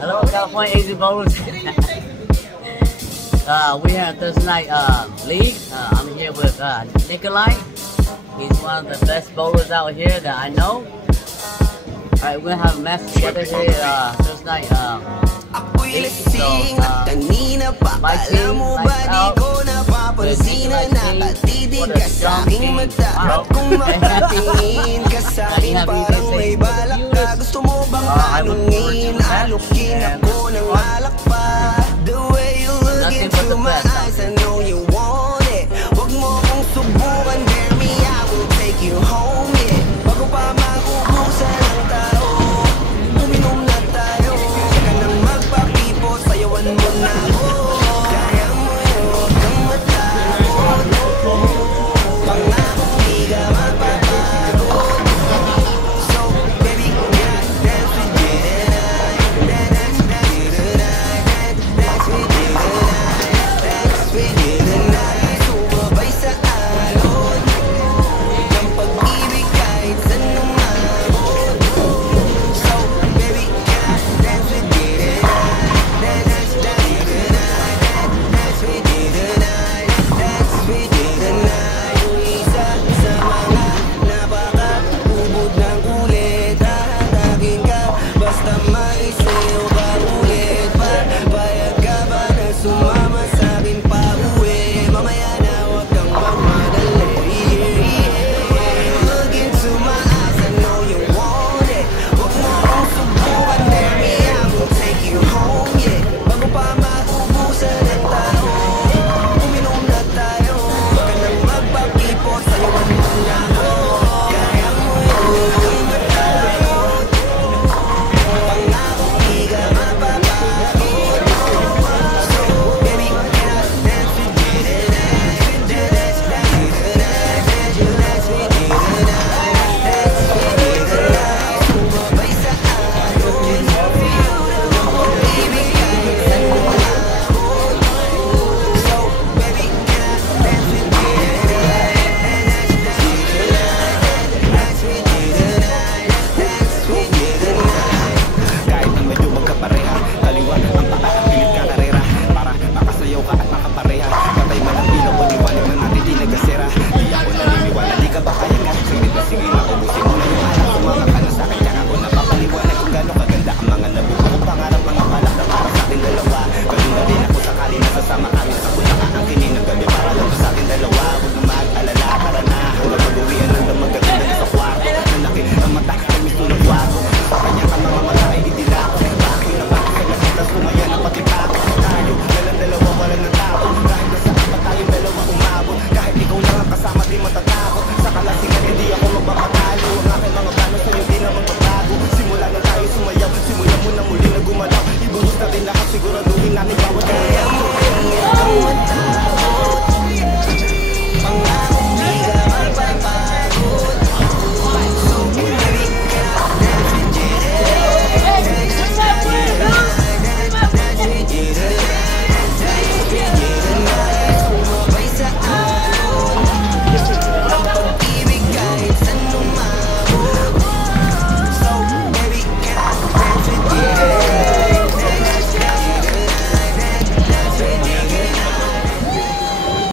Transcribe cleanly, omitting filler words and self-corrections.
Hello, California Easy Bowlers. We have Thursday night league. I'm here with Nikolai. He's one of the best bowlers out here that I know. Alright, we're gonna have a match together here Thursday night league. So, my team, myself, with Nikolai's team, what a strong team. Wow. I look forward to the match, and nothing but the best.